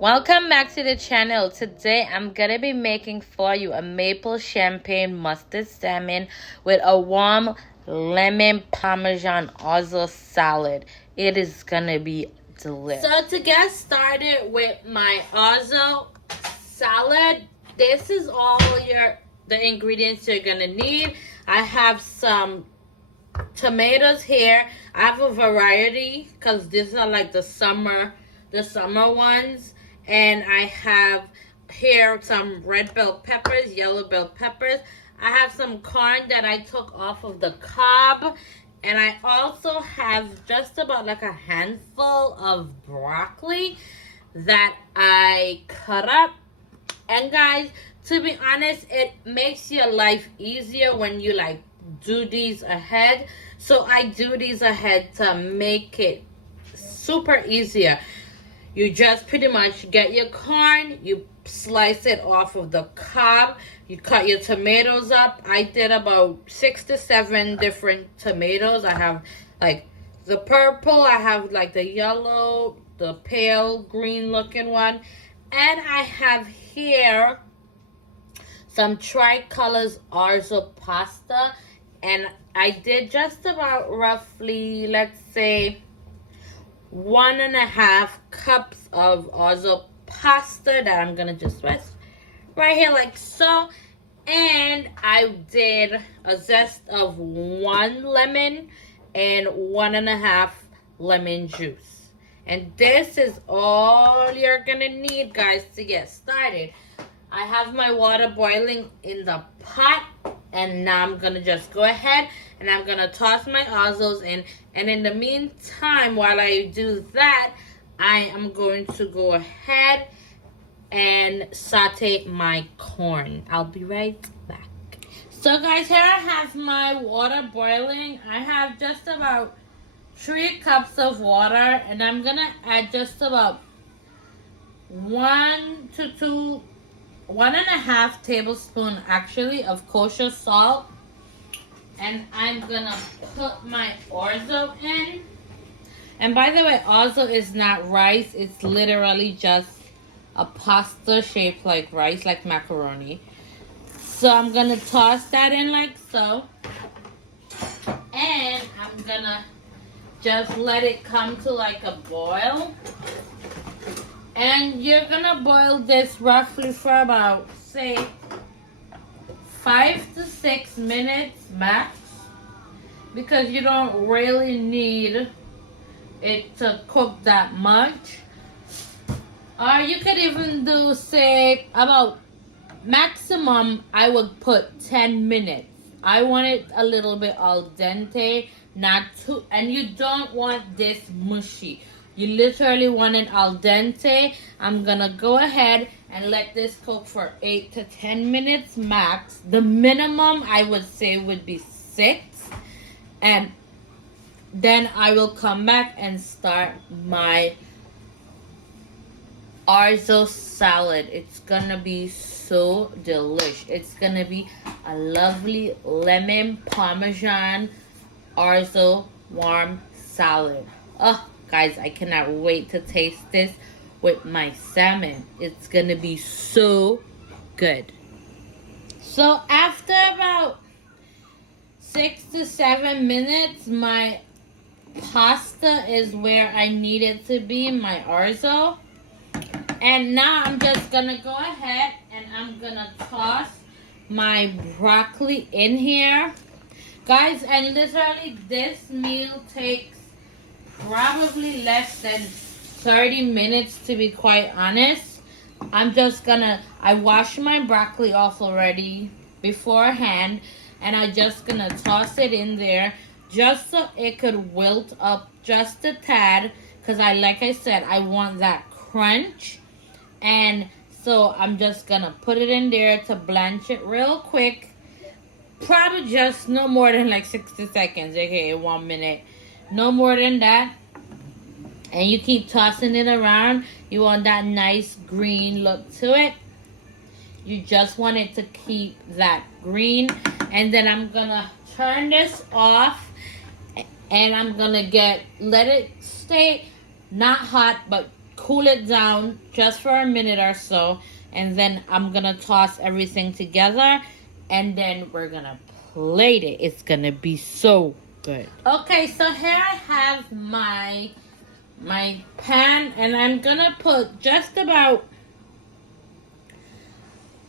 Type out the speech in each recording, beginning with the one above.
Welcome back to the channel. Today I'm gonna be making for you a maple champagne mustard salmon with a warm lemon parmesan Orzo salad. It is gonna be delicious. So to get started with my Orzo salad, this is all the ingredients you're gonna need. I have some tomatoes here. I have a variety because these are like the summer ones. And I have here some red bell peppers, yellow bell peppers. I have some corn that I took off of the cob. And I also have just about like a handful of broccoli that I cut up. And guys, to be honest, it makes your life easier when you like do these ahead. So I do these ahead to make it super easier. You just pretty much get your corn, you slice it off of the cob, you cut your tomatoes up. I did about 6 to 7 different tomatoes. I have like the purple, I have like the yellow, the pale green looking one, and I have here some tricolors Orzo pasta, and I did just about roughly, let's say, 1.5 cups of Orzo pasta that I'm gonna just rest right here like so. And I did a zest of 1 lemon and 1.5 lemon juice. And this is all you're gonna need, guys, to get started. I have my water boiling in the pot, and now I'm gonna just go ahead and I'm gonna toss my Orzos in. And in the meantime, while I do that, I am going to go ahead and saute my corn. I'll be right back. So guys, here I have my water boiling. I have just about 3 cups of water, and I'm gonna add just about 1.5 tablespoon actually of kosher salt. And I'm gonna put my Orzo in. And by the way, Orzo is not rice. It's literally just a pasta shaped like rice, like macaroni. So I'm gonna toss that in like so. And I'm gonna just let it come to like a boil. And you're gonna boil this roughly for about, say, 5 to 6 minutes max, because you don't really need it to cook that much. Or you could even do, say, about maximum, I would put 10 minutes. I want it a little bit al dente, not too, and you don't want this mushy. You literally want it al dente. I'm gonna go ahead and let this cook for 8 to 10 minutes max. The minimum I would say would be 6. And then I will come back and start my Orzo salad. It's gonna be so delish. It's gonna be a lovely lemon parmesan Orzo warm salad. Oh, guys, I cannot wait to taste this with my salmon. It's gonna be so good. So after about 6 to 7 minutes, my pasta is where I need it to be, my Orzo. And now I'm just gonna go ahead and I'm gonna toss my broccoli in here. Guys, and literally this meal takes probably less than 30 minutes, to be quite honest. I washed my broccoli off already beforehand, and I'm just gonna toss it in there just so it could wilt up just a tad, because like I said, I want that crunch. And so I'm just gonna put it in there to blanch it real quick. Probably just no more than like 60 seconds, aka 1 minute. No more than that. And you keep tossing it around. You want that nice green look to it. You just want it to keep that green. And then I'm gonna turn this off, and I'm gonna let it stay not hot but cool it down just for a minute or so, and then I'm gonna toss everything together, and then we're gonna plate it. It's gonna be so good. Okay, so here I have my pan, and I'm gonna put just about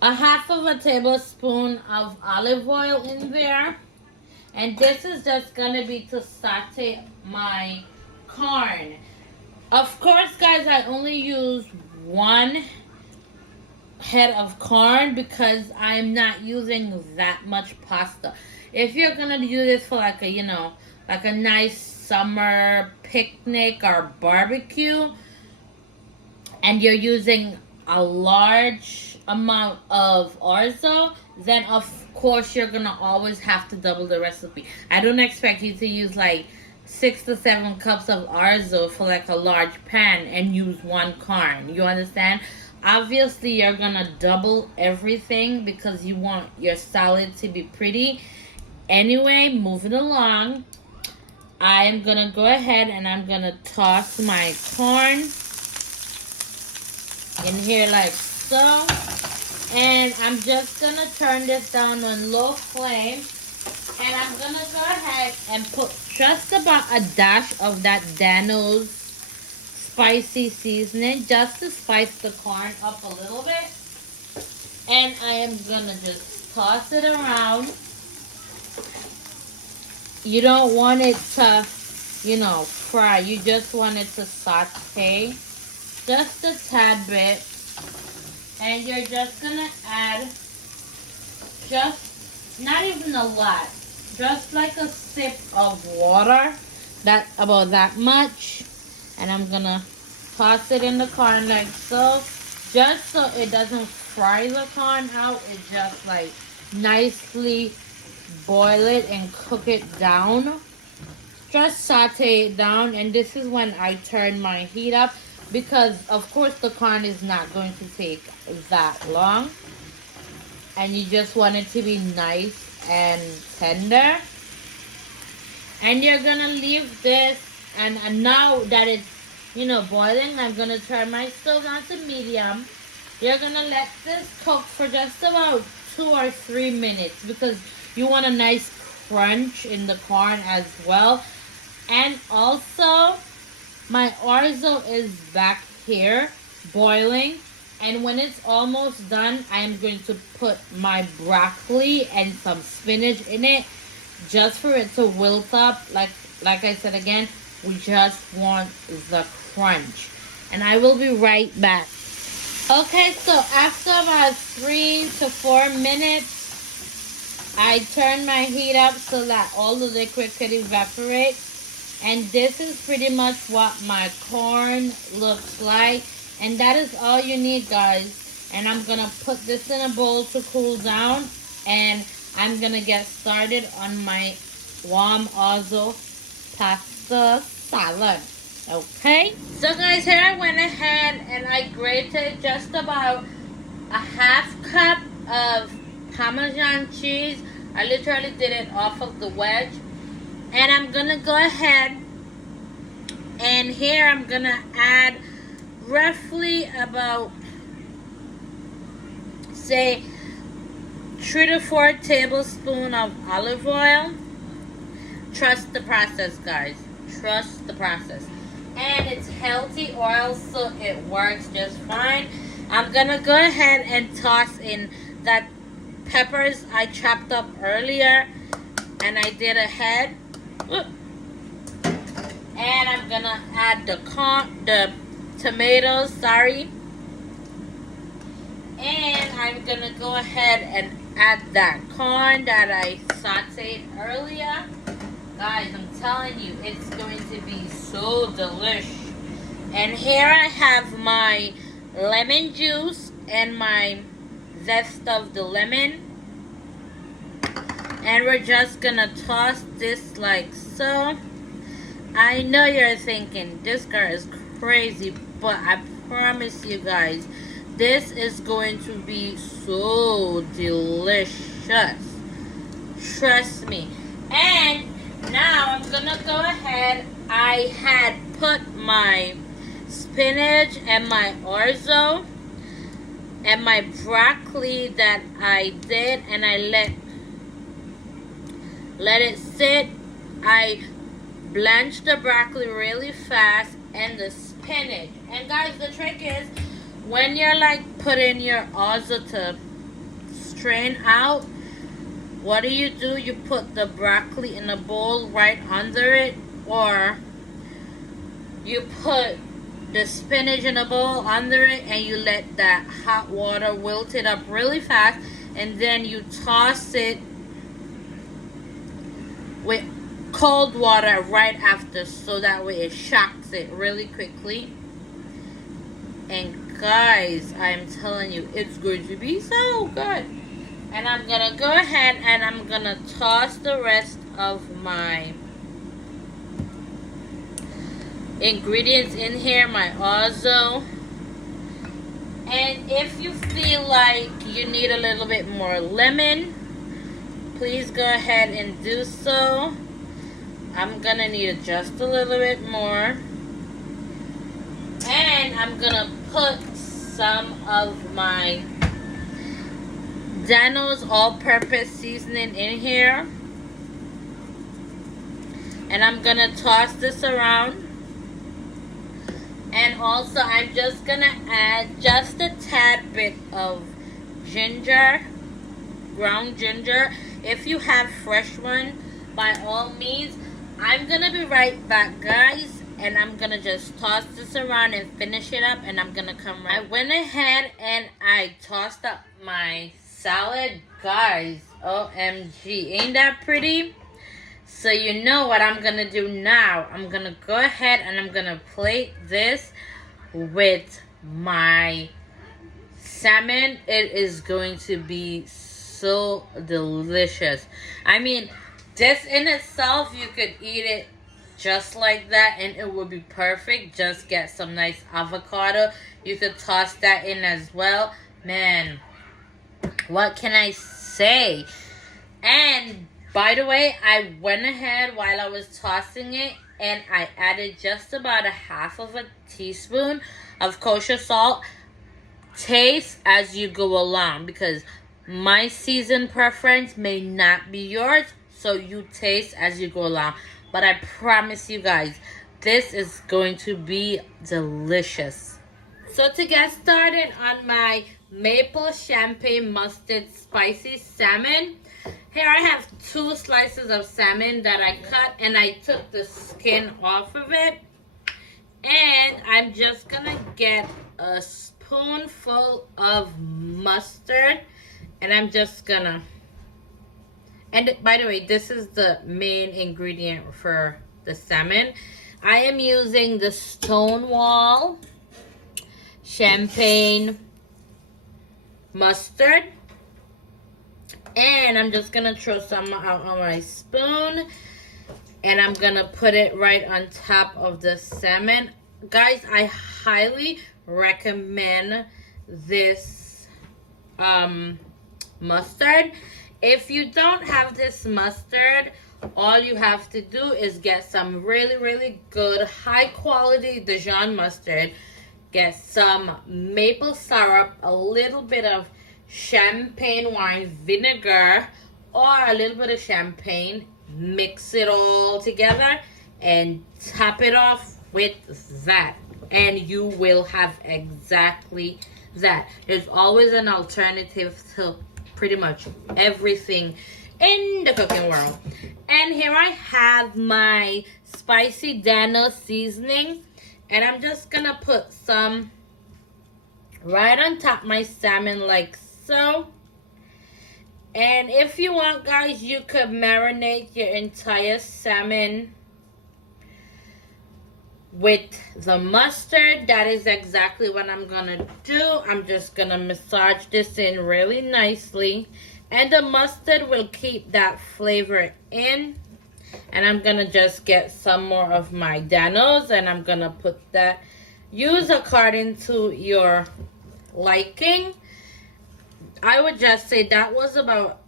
a half of a tablespoon of olive oil in there, and this is just gonna be to saute my corn. Of course, guys, I only use one head of corn because I'm not using that much pasta. If you're gonna do this for like a, like a nice summer picnic or barbecue, and you're using a large amount of orzo, then of course you're gonna always have to double the recipe. I don't expect you to use like 6 to 7 cups of orzo for like a large pan and use one corn. You understand? Obviously, you're gonna double everything because you want your salad to be pretty. Anyway, moving along, I'm gonna go ahead and I'm gonna toss my corn in here like so. And I'm just gonna turn this down on low flame. And I'm gonna go ahead and put just about a dash of that Dano's spicy seasoning just to spice the corn up a little bit. And I am gonna just toss it around. You don't want it to, fry. You just want it to saute just a tad bit. And you're just gonna add just not even a lot, just like a sip of water, about that much. And I'm gonna toss it in the corn like so, just so it doesn't fry the corn out. It just like nicely boil it and cook it down. Just saute it down, and this is when I turn my heat up because of course the corn is not going to take that long, and you just want it to be nice and tender. And you're gonna leave this, and now that it's boiling, I'm gonna turn my stove down to medium. You're gonna let this cook for just about 2 or 3 minutes because you want a nice crunch in the corn as well. And also, my orzo is back here boiling, and when it's almost done, I am going to put my broccoli and some spinach in it just for it to wilt up. Like I said again, we just want the crunch. And I will be right back. Okay, so after about 3 to 4 minutes, I turn my heat up so that all the liquid could evaporate. And this is pretty much what my corn looks like. And that is all you need, guys. And I'm going to put this in a bowl to cool down. And I'm going to get started on my warm orzo pasta salad. Okay? So, guys, here I went ahead and I grated just about a half cup of Parmesan cheese. I literally did it off of the wedge. And I'm going to go ahead and here I'm going to add roughly about, say, 3 to 4 tablespoons of olive oil. Trust the process, guys. Trust the process. And it's healthy oil, so it works just fine. I'm going to go ahead and toss in that peppers I chopped up earlier. And I did a head. And I'm gonna add the tomatoes, and I'm gonna go ahead and add that corn that I sauteed earlier. Guys, I'm telling you, it's going to be so delish. And here I have my lemon juice and my zest of the lemon. And we're just gonna toss this like so. I know you're thinking, this girl is crazy, but I promise you guys, this is going to be so delicious. Trust me. And now I'm gonna go ahead. I had put my spinach and my orzo and my broccoli that I did, and I let it sit. I blanched the broccoli really fast and the spinach. And guys, the trick is when you're like putting your orzo to strain out, what do? You put the broccoli in a bowl right under it, or you put the spinach in a bowl under it and you let that hot water wilt it up really fast, and then you toss it with cold water right after, so that way it shocks it really quickly. And guys, I'm telling you, it's going to be so good. And I'm gonna go ahead and I'm gonna toss the rest of my ingredients in here, my orzo. And if you feel like you need a little bit more lemon, please go ahead and do so. I'm gonna need just a little bit more. And I'm gonna put some of my Dano's all-purpose seasoning in here. And I'm gonna toss this around. And also I'm just gonna add just a tad bit of ginger, ground ginger. If you have fresh one, by all means. I'm gonna be right back, guys, and I'm gonna just toss this around and finish it up, and I'm gonna come right. I went ahead and I tossed up my salad, guys. OMG, ain't that pretty? So you know what I'm gonna do now. I'm gonna go ahead and I'm gonna plate this with my salmon. It is going to be so delicious. I mean, this in itself, you could eat it just like that and it would be perfect. Just get some nice avocado. You could toss that in as well. Man, what can I say? And by the way, I went ahead while I was tossing it and I added just about a half of a teaspoon of kosher salt. Taste as you go along, because my season preference may not be yours, so you taste as you go along. But I promise you guys, this is going to be delicious. So to get started on my maple champagne mustard spicy salmon, here I have 2 slices of salmon that I cut and I took the skin off of it. And I'm just gonna get a spoonful of mustard and I'm just gonna, and by the way, this is the main ingredient for the salmon. I am using the Stonewall champagne mustard. And I'm just going to throw some out on my spoon. And I'm going to put it right on top of the salmon. Guys, I highly recommend this mustard. If you don't have this mustard, all you have to do is get some really, really good, high quality Dijon mustard. Get some maple syrup, a little bit of champagne wine vinegar, or a little bit of champagne. Mix it all together and top it off with that. And you will have exactly that. There's always an alternative to pretty much everything in the cooking world. And here I have my spicy dano seasoning, and I'm just gonna put some right on top my salmon like so. And if you want, guys, you could marinate your entire salmon with the mustard. That is exactly what I'm gonna do. I'm just gonna massage this in really nicely, and the mustard will keep that flavor in. And I'm gonna just get some more of my danos, and I'm gonna put that. Use according to your liking. I would just say that was about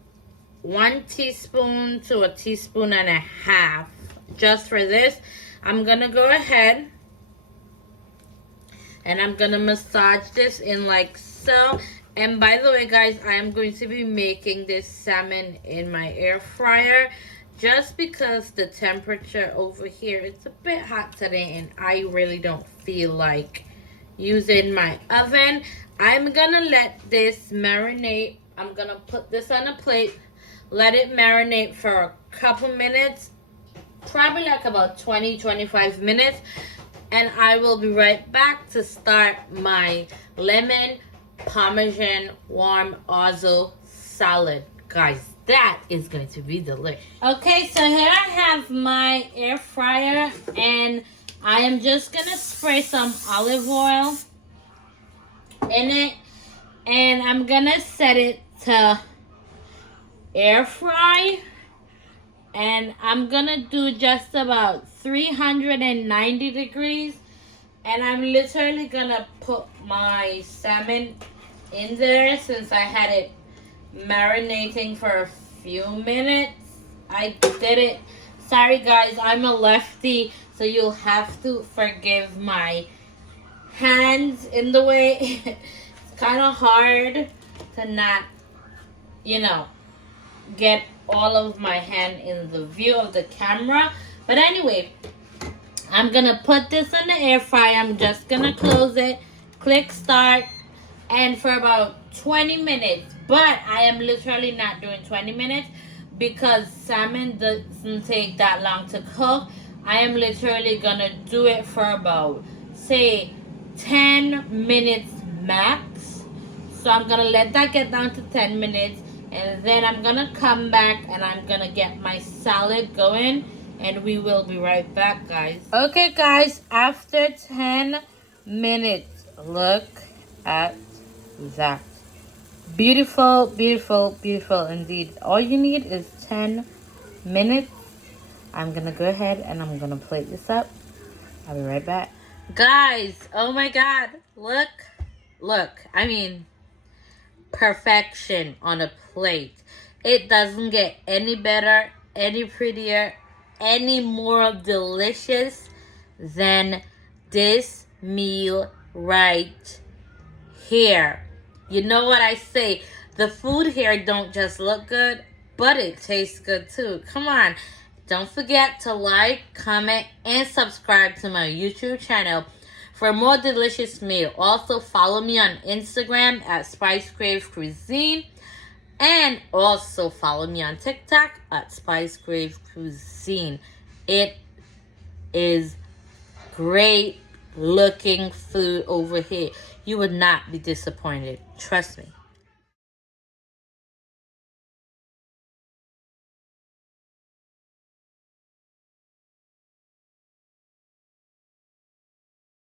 1 teaspoon to a teaspoon and a half just for this. I'm gonna go ahead And I'm gonna massage this in like so. And by the way, guys, I am going to be making this salmon in my air fryer just because the temperature over here, it's a bit hot today and I really don't feel like using my oven. I'm gonna let this marinate. I'm gonna put this on a plate, let it marinate for a couple minutes, probably like about 20-25 minutes, and I will be right back to start my lemon Parmesan warm Orzo salad. Guys, that is going to be delicious. Okay, so here I have my air fryer, and I am just gonna spray some olive oil in it, and I'm gonna set it to air fry, and I'm gonna do just about 390 degrees. And I'm literally gonna put my salmon in there since I had it marinating for a few minutes. I did it. Sorry guys, I'm a lefty, so you'll have to forgive my hands in the way. It's kind of hard to not, get all of my hand in the view of the camera. But anyway, I'm gonna put this in the air fryer. I'm just gonna close it, click start, and for about 20 minutes. But I am literally not doing 20 minutes because salmon doesn't take that long to cook. I am literally gonna do it for about, say, 10 minutes max. So I'm gonna let that get down to 10 minutes, and then I'm gonna come back and I'm gonna get my salad going. And we will be right back, guys. Okay, guys, after 10 minutes, look at that. Beautiful, beautiful, beautiful indeed. All you need is 10 minutes. I'm going to go ahead and I'm going to plate this up. I'll be right back. Guys, oh my God. Look. I mean, perfection on a plate. It doesn't get any better, any prettier, any more delicious than this meal right here. You know what I say? The food here don't just look good, but it tastes good too. Come on. Don't forget to like, comment, and subscribe to my YouTube channel for more delicious meal. Also, follow me on Instagram at Spice Crave Cuisine. And also follow me on TikTok at Spice Crave Cuisine. It is great looking food over here. You would not be disappointed. Trust me.